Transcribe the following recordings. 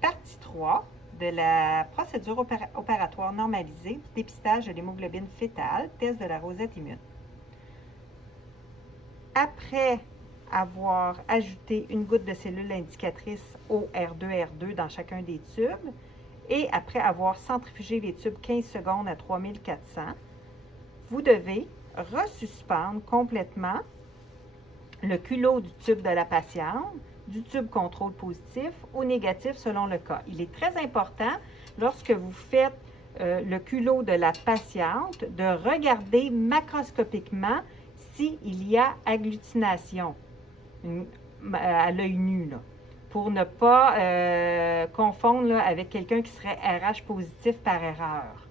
Partie 3 de la procédure opératoire normalisée du dépistage de l'hémoglobine fétale, test de la rosette immune. Après avoir ajouté une goutte de cellule indicatrice au R2 dans chacun des tubes et après avoir centrifugé les tubes 15 secondes à 3400, vous devez resuspendre complètement le culot du tube de la patiente, du tube contrôle positif ou négatif selon le cas. Il est très important, lorsque vous faites le culot de la patiente, de regarder macroscopiquement s'il y a agglutination à l'œil nu, là, pour ne pas confondre là, avec quelqu'un qui serait RH positif par erreur.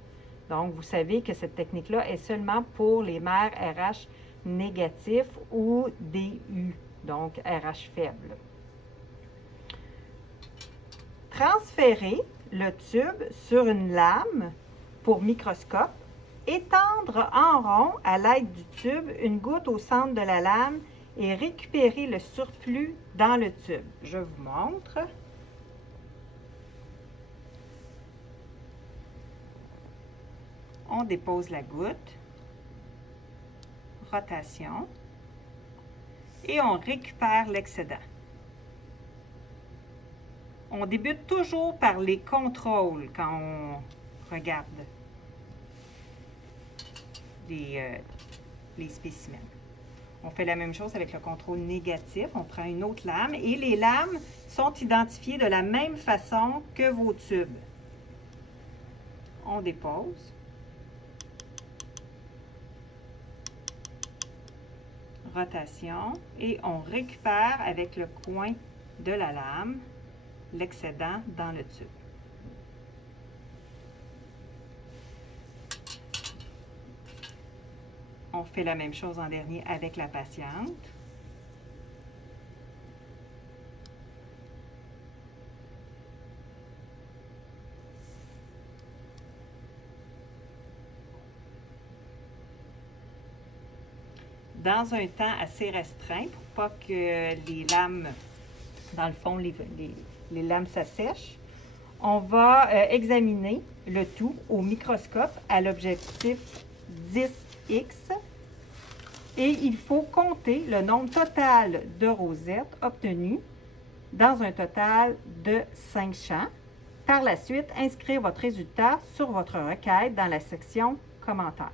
Donc, vous savez que cette technique-là est seulement pour les mères RH négatifs ou DU, donc RH faible. Transférez le tube sur une lame pour microscope. Étendre en rond à l'aide du tube une goutte au centre de la lame et récupérer le surplus dans le tube. Je vous montre. On dépose la goutte. Rotation. Et on récupère l'excédent. On débute toujours par les contrôles quand on regarde les spécimens. On fait la même chose avec le contrôle négatif. On prend une autre lame et les lames sont identifiées de la même façon que vos tubes. On dépose. Rotation et on récupère avec le coin de la lame l'excédent dans le tube. On fait la même chose en dernier avec la patiente. Dans un temps assez restreint pour pas que les lames, dans le fond, les lames s'assèchent, on va examiner le tout au microscope à l'objectif 10X et il faut compter le nombre total de rosettes obtenues dans un total de 5 champs. Par la suite, inscrire votre résultat sur votre requête dans la section commentaires.